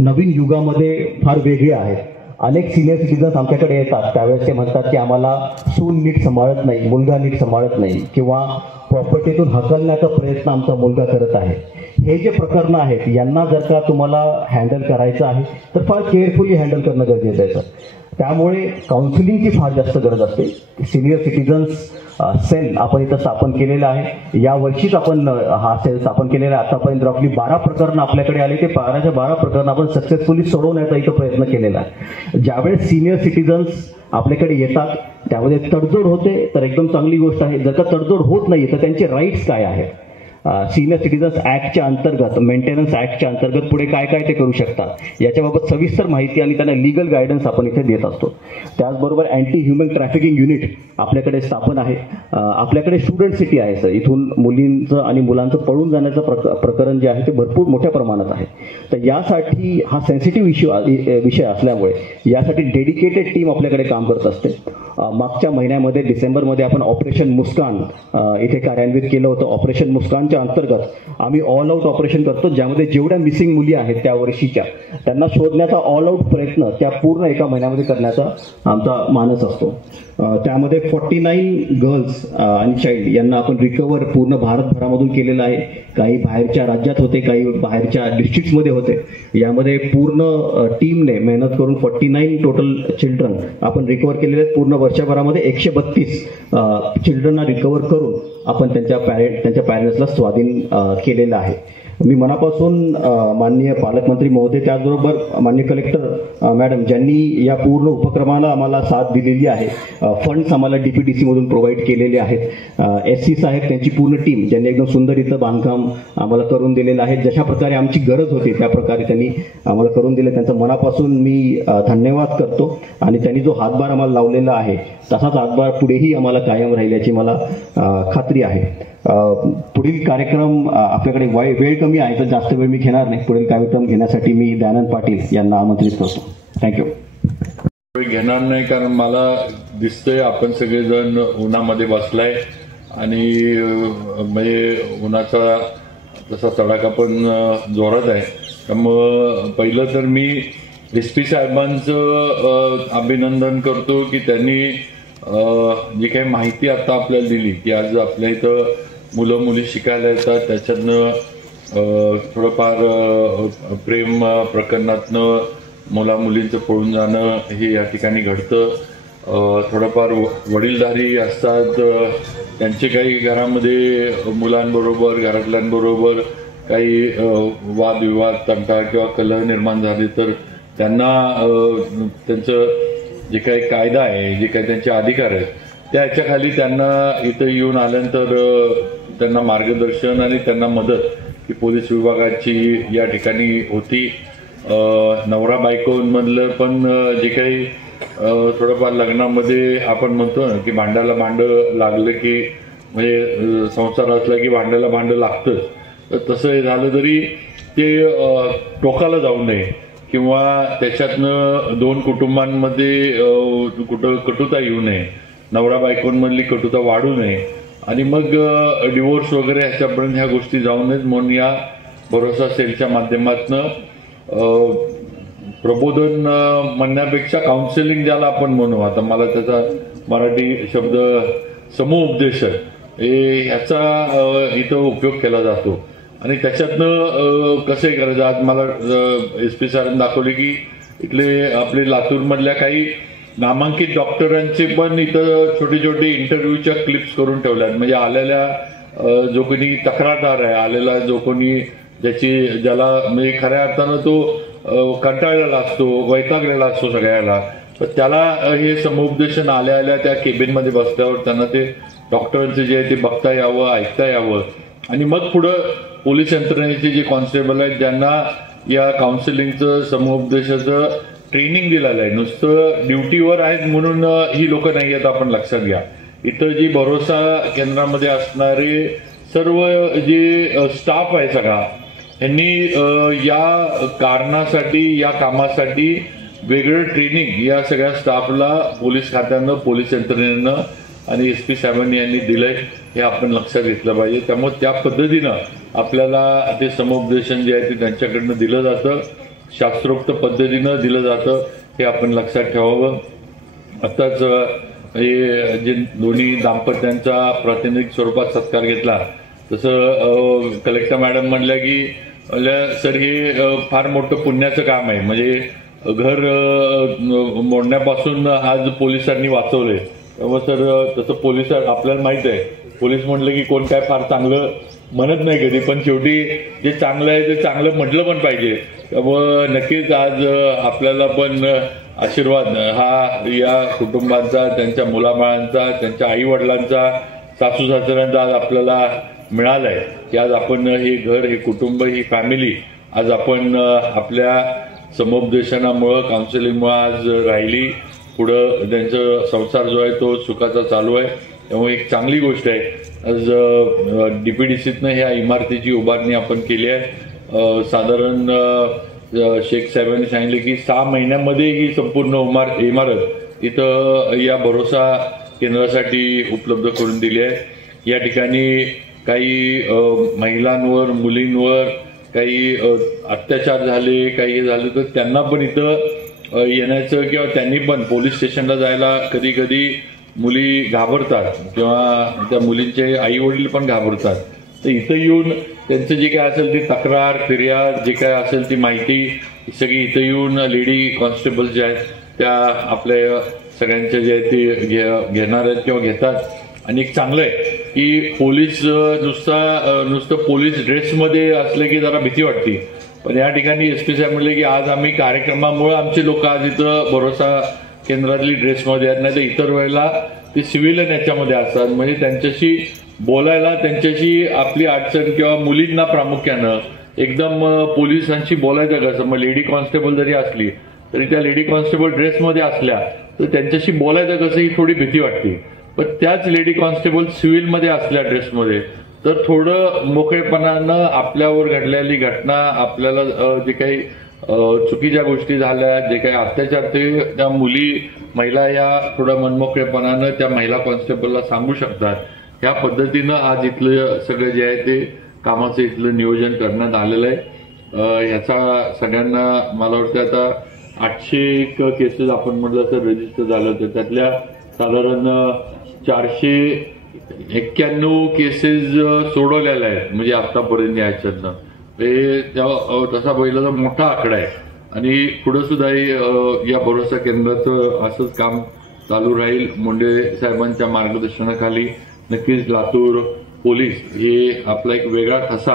नवीन युगामध्ये फार वेगळे आहेत. अनेक सिनियर सिटीजन्स आमच्याकडे येतात, त्यावेळेस ते म्हणतात की आम्हाला सून नीट सांभाळत नाही, मुलगा नीट सांभाळत नाही, किंवा प्रॉपर्टीतून हकलण्याचा प्रयत्न आमचा मुलगा करत आहे. हे जे प्रकरणं आहेत यांना जर का तुम्हाला हँडल करायचं आहे तर फार केअरफुली हँडल करणं गरजेचं आहे. त्यामुळे काउन्सिलिंगची फार जास्त गरज असते. सिनियर सिटीजन्स सेल आपण इथं स्थापन केलेलं आहे. या वर्षीच आपण हा सेल स्थापन केलेला आहे. आतापर्यंत रफली 12 प्रकरणं आपल्याकडे आले. ते 12 प्रकरणं आपण सक्सेसफुली सोडवण्याचा इथं प्रयत्न केलेला आहे. ज्यावेळेस सिनियर सिटीजन्स आपल्याकडे येतात त्यामध्ये तडजोड होते तर एकदम चांगली गोष्ट आहे. जर का तडजोड होत नाही तर त्यांचे राईट्स काय आहेत, सिनियर सिटीजन्स ॲक्टच्या अंतर्गत, मेंटेनन्स ॲक्टच्या अंतर्गत पुढे काय काय ते करू शकतात याच्याबाबत सविस्तर माहिती आणि त्यांना लीगल गायडन्स आपण इथे देत असतो. त्याचबरोबर अँटी ह्युमन ट्रॅफिकिंग युनिट आपल्याकडे स्थापन आहे. आपल्याकडे स्टुडंट सिटी आहे सर. इथून मुलींचं आणि मुलांचं पळून जाण्याचं प्रकरण जे आहे ते भरपूर मोठ्या प्रमाणात आहे. तर यासाठी हा सेन्सिटिव्ह विषय असल्यामुळे यासाठी डेडिकेटेड टीम आपल्याकडे काम करत असते. मागच्या महिन्यामध्ये डिसेंबरमध्ये आपण ऑपरेशन मुस्कान इथे कार्यान्वित केलं होतं. ऑपरेशन मुस्कानच्या अंतर्गत आम्ही ऑल आउट ऑपरेशन करतो, ज्यामध्ये जेवढ्या मिसिंग मुली आहेत त्या वर्षीच्या त्यांना शोधण्याचा ऑल आउट प्रयत्न त्या पूर्ण एका महिन्यामध्ये करण्याचा आमचा मानस असतो. त्यामध्ये 49 गर्ल्स आणि चाइल्ड यांना आपण रिकवर पूर्ण भारतभरामधून केलेलं आहे. काही बाहेरच्या राज्यात होते, काही बाहेरच्या डिस्ट्रिक्ट्समध्ये होते. यामध्ये पूर्ण टीमने मेहनत करून 49 टोटल चिल्ड्रन आपण रिकवर केलेले आहेत. पूर्ण वर्षभरामध्ये 132 चिल्ड्रनना रिकवर करून आपण त्यांच्या पॅरेंट्सला स्वाधीन केलेलं आहे. मी मनापासून माननीय पालकमंत्री महोदय, त्याचबरोबर माननीय कलेक्टर मॅडम ज्यांनी या पूर्ण उपक्रमाला आम्हाला साथ दिलेली आहे, फंड्स आम्हाला DPTC मधून प्रोव्हाइड केलेले आहेत. SC साहेब त्यांची पूर्ण टीम ज्यांनी एकदम सुंदर इथं बांधकाम आम्हाला करून दिलेलं आहे. जशा प्रकारे आमची गरज होती त्या प्रकारे त्यांनी आम्हाला करून दिले. त्यांचं मनापासून मी धन्यवाद करतो. आणि त्यांनी जो हातभार आम्हाला लावलेला आहे तसाच हातभार पुढेही आम्हाला कायम राहील याची मला खात्री आहे. पुढील कार्यक्रम आपल्याकडे वेळ कमी आहे तर जास्त वेळ मी घेणार नाही. पुढील कार्यक्रम घेण्यासाठी मी दयानंद पाटील यांना आमंत्रित करतो. थँक्यू. घेणार नाही कारण मला दिसतंय आपण सगळेजण उन्हामध्ये बसलाय आणि म्हणजे उन्हाचा तसा तडाखा पण जोरात आहे. त्यामुळं पहिलं तर मी SP साहेबांचं अभिनंदन करतो की त्यांनी जी काही माहिती आता आपल्याला दिली की आज आपल्या इथं मुलं मुली शिकायला येतात, त्याच्यातनं थोडंफार प्रेम प्रकरणातनं मुला मुलींचं पळून जाणं हे या ठिकाणी घडतं. थोडंफार वडीलधारी असतात, त्यांचे काही घरामध्ये मुलांबरोबर घरातल्यांबरोबर काही वादविवाद तंटा किंवा कलह निर्माण झाले तर त्यांना त्यांचं जे काही कायदा आहे, जे काही त्यांचे अधिकार आहेत त्याच्याखाली त्यांना इथं येऊन आल्यानंतर त्यांना मार्गदर्शन आणि त्यांना मदत ही पोलीस विभागाची या ठिकाणी होती. नवरा बायकोमधलं पण जे काही थोडंफार लग्नामध्ये आपण म्हणतो ना की भांड्याला भांडं लागलं की म्हणजे संसार असला की भांड्याला भांडं लागतंच. तर तसं झालं तरी ते टोकाला जाऊ नये किंवा त्याच्यातनं दोन कुटुंबांमध्ये कुठं कटुता येऊ नये, नवरा बायकोंमधली कटुता वाढू नये आणि मग डिवोर्स वगैरे ह्याच्यापर्यंत ह्या गोष्टी जाऊ नयेत. म्हणून या भरोसा सेलच्या माध्यमातून प्रबोधन म्हणण्यापेक्षा काउन्सिलिंग ज्याला आपण म्हणू, आता मला त्याचा मराठी शब्द समुपदेशन ह्याचा इथं उपयोग केला जातो. आणि त्याच्यातनं कसं करायचं, आज मला SP साहेबांनी दाखवले की इथले आपले लातूरमधल्या काही नामांकित डॉक्टरांचे पण इथं छोटे छोटे इंटरव्ह्यूच्या क्लिप्स करून ठेवल्यात. म्हणजे आलेल्या जो कोणी तक्रारदार आहे, आलेला जो कोणी ज्याला म्हणजे खऱ्या अर्थानं तो कंटाळलेला असतो, वैतागलेला असतो सगळ्याला, तर त्याला हे समुपदेशन आल्या त्या केबिनमध्ये बसल्यावर त्यांना ते डॉक्टरांचं जे आहे ते बघता यावं, ऐकता यावं. आणि मग पुढं पोलीस यंत्रणेचे जे कॉन्स्टेबल आहेत ज्यांना या काउन्सिलिंगचं समुपदेशाचं ट्रेनिंग दिलेलं आहे, नुसतं ड्युटीवर आहेत म्हणून ही लोक नाही आहेत, आपण लक्षात घ्या. इथं जी भरोसा केंद्रामध्ये असणारे सर्व जे स्टाफ आहे सगळा, यांनी या कारणासाठी या कामासाठी वेगळं ट्रेनिंग या सगळ्या स्टाफला पोलीस खात्यानं, पोलीस यंत्रणेनं आणि SP साहेबांनी यांनी दिलंय. हे आपण लक्षात घेतलं पाहिजे. त्यामुळे त्या पद्धतीनं आपल्याला ते समुपदेशन जे आहे ते त्यांच्याकडनं दिलं जातं, शास्त्रोक्त पद्धतीनं दिलं जातं, हे आपण लक्षात ठेवावं. आताच हे जे दोन्ही दाम्पत्यांचा प्रातिनिधिक स्वरूपात सत्कार घेतला तसं कलेक्टर मॅडम म्हणल्या की सर हे फार मोठं पुण्याचं काम आहे, म्हणजे घर मोडण्यापासून आज पोलिसांनी वाचवले. त्यामुळे सर तसं पोलिस आपल्याला माहित आहे, पोलीस म्हणलं की कोण काय फार चांगलं म्हणत नाही कधी, पण शेवटी जे चांगलं आहे ते चांगलं म्हटलं पण पाहिजे. त्यामुळं नक्कीच आज आपल्याला पण आशीर्वाद हा या कुटुंबांचा, त्यांच्या मुलाबाळांचा, त्यांच्या आई वडिलांचा, सासू सासऱ्यांचा आज आपल्याला मिळालाय की आज आपण हे घर, हे कुटुंब, ही फॅमिली आज आपण आपल्या समुपदेशनामुळं, काउन्सिलिंगमुळं आज राहिली. पुढं त्यांचा संसार जो आहे तो सुखाचा चालू आहे. त्यामुळे एक चांगली गोष्ट आहे. आज DPDCतनं ह्या इमारतीची उभारणी आपण केली आहे. साधारण शेख साहेबांनी सांगितले की 6 महिन्यामध्ये ही संपूर्ण इमारत इथं या भरोसा केंद्रासाठी उपलब्ध करून दिली आहे. या ठिकाणी काही महिलांवर, मुलींवर काही अत्याचार झाले, काही झाले तर त्यांना पण इथं येण्याचं किंवा त्यांनी पण पोलीस स्टेशनला जायला कधी कधी मुली घाबरतात किंवा त्या मुलींचे आई वडील पण घाबरतात. तर इथं येऊन त्यांचं जे काय असेल ती तक्रार, फिर्याद, जे काय असेल ती माहिती सगळी इथं येऊन लेडी कॉन्स्टेबल ज्या आहेत त्या आपल्या सगळ्यांचे जे आहे ते घेणार आहेत किंवा घेतात. आणि एक चांगलं आहे की पोलीस नुसतं पोलीस ड्रेसमध्ये असले की जरा भीती वाटते, पण या ठिकाणी SP साहेब म्हणले की आज आम्ही कार्यक्रमामुळे आमचे लोक आज इथं भरोसा केंद्रातली ड्रेसमध्ये आहेत, नाही तर इतर वेळेला ते सिव्हिलियन याच्यामध्ये असतात. म्हणजे त्यांच्याशी बोलायला, त्यांच्याशी आपली अडचण किंवा मुलींना प्रामुख्यानं एकदम पोलिसांशी बोलायचं कसं, मग लेडी कॉन्स्टेबल जरी असली तरी त्या लेडी कॉन्स्टेबल ड्रेसमध्ये असल्या तर त्यांच्याशी बोलायचं कसं ही थोडी भीती वाटते. पण त्याच लेडी कॉन्स्टेबल सिव्हिलमध्ये असल्या ड्रेसमध्ये तर थोडं मोकळेपणानं आपल्यावर घडलेली घटना, आपल्याला जे काही चुकीच्या गोष्टी झाल्या, जे काही अत्याचार ते त्या महिला या थोड्या मनमोकळेपणानं त्या महिला कॉन्स्टेबलला सांगू शकतात. ह्या पद्धतीनं आज इथलं सगळं जे आहे ते कामाचं इथलं नियोजन करण्यात आलेलं आहे. ह्याचा सगळ्यांना मला वाटतं आता 800 केसेस आपण म्हटलं तर रजिस्टर झालं होतं, त्यातल्या साधारण 491 केसेस सोडवलेल्या आहेत म्हणजे आतापर्यंत याच्यातनं. हे तसा पहिला तर मोठा आकडा आहे आणि पुढे सुद्धा या भरोसा केंद्राचं असंच काम चालू राहील. मुंडे साहेबांच्या मार्गदर्शनाखाली नक्कीच लातूर पोलीस हे आपला एक वेगळा ठसा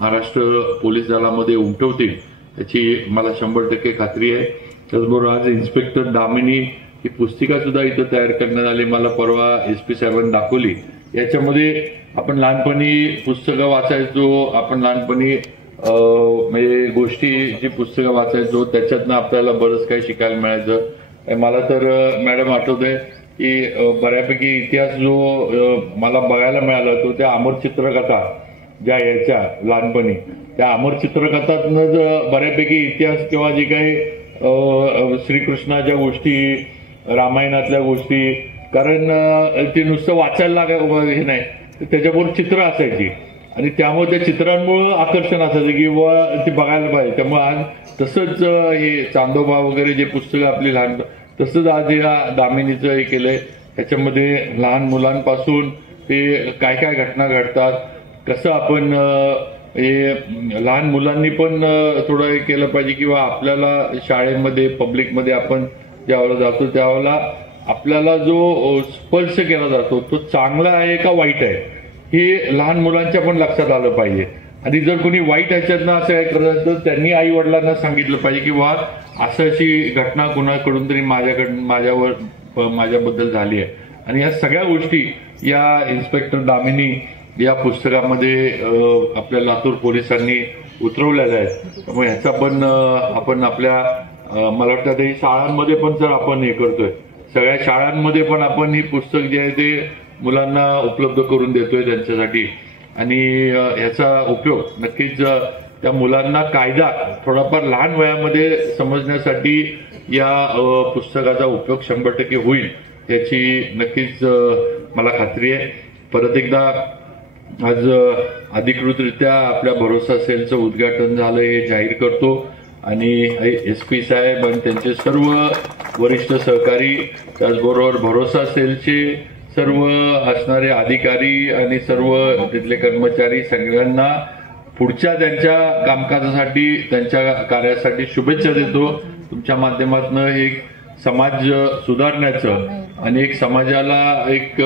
महाराष्ट्र पोलीस दलामध्ये उमटवतील याची मला 100% खात्री आहे. त्याचबरोबर आज इन्स्पेक्टर दामिनी ही पुस्तिका सुद्धा इथं तयार करण्यात आली, मला परवा SP साहेबांनी दाखवली. याच्यामध्ये आपण लहानपणी पुस्तकं वाचायचो, आपण लहानपणी म्हणजे गोष्टीची पुस्तकं वाचायचो, त्याच्यातनं आपल्याला बरंच काही शिकायला मिळायचं. मला तर मॅडम आठवतंय की बऱ्यापैकी इतिहास जो मला बघायला मिळाला तो त्या अमर चित्रकथा ज्या यायच्या लहानपणी, त्या अमर चित्रकथातनं बऱ्यापैकी इतिहास किंवा जे काही श्रीकृष्णाच्या गोष्टी, रामायणातल्या गोष्टी, कारण ते नुसतं वाचायला हे नाही तर त्याच्याबरोबर चित्र असायची आणि त्यामुळे त्या चित्रांमुळे आकर्षण असायचं की ती बघायला पाहिजे. त्यामुळे आज तसंच हे चांदोबा वगैरे जे पुस्तकं आपली लहान, तसंच आज या दामिनीचं हे केलंय. त्याच्यामध्ये लहान मुलांपासून ते काय काय घटना घडतात, कसं आपण हे लहान मुलांनी पण थोडं हे केलं पाहिजे किंवा आपल्याला शाळेमध्ये पब्लिकमध्ये आपण ज्यावेळेला जातो त्यावेळेला आपल्याला जो स्पर्श केला जातो तो चांगला आहे का वाईट आहे हे लहान मुलांच्या पण लक्षात आलं पाहिजे. आणि जर कोणी वाईट ह्याच्यातनं असं काय करत तर त्यांनी आई वडिलांना सांगितलं पाहिजे की वा असं अशी घटना कोणाकडून तरी माझ्याबद्दल झाली आहे. आणि या सगळ्या गोष्टी या इन्स्पेक्टर दामिनी या पुस्तकामध्ये आपल्या लातूर पोलिसांनी उतरवलेल्या आहेत. त्यामुळे ह्याचा पण आपण आपल्या मला वाटतं ते शाळांमध्ये पण जर आपण हे करतोय, सगळ्या शाळांमध्ये पण आपण ही पुस्तक जे आहे ते मुलांना उपलब्ध करून देतोय त्यांच्यासाठी. आणि ह्याचा उपयोग नक्कीच त्या मुलांना कायदा थोडाफार लहान वयामध्ये समजण्यासाठी या पुस्तकाचा उपयोग 100% होईल याची नक्कीच मला खात्री आहे. परत एकदा आज अधिकृतरित्या आपल्या भरोसा सेलचं उद्घाटन झालं हे जाहीर करतो आणि SP साहेब आणि त्यांचे सर्व वरिष्ठ सहकारी, त्याचबरोबर भरोसा सेलचे सर्व असणारे अधिकारी आणि सर्व तिथले कर्मचारी सगळ्यांना पुढच्या त्यांच्या कामकाजासाठी, त्यांच्या कार्यासाठी शुभेच्छा देतो. तुमच्या माध्यमातून एक समाज सुधारण्याचं आणि एक समाजाला एक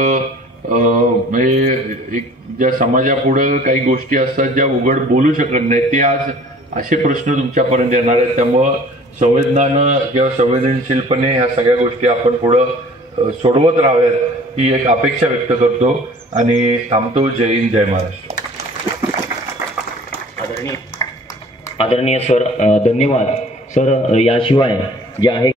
म्हणजे एक ज्या समाजापुढं काही गोष्टी असतात ज्या उघड बोलू शकत नाही, ते आज असे प्रश्न तुमच्यापर्यंत येणार आहेत. त्यामुळं संवेदनानं किंवा संवेदनशीलपणे ह्या सगळ्या गोष्टी आपण पुढं सोडवत राहाव्यात ही एक अपेक्षा व्यक्त करतो आणि थांबतो. जय हिंद, जय महाराष्ट्र. आदरणीय सर, धन्यवाद सर. याशिवाय जे आहे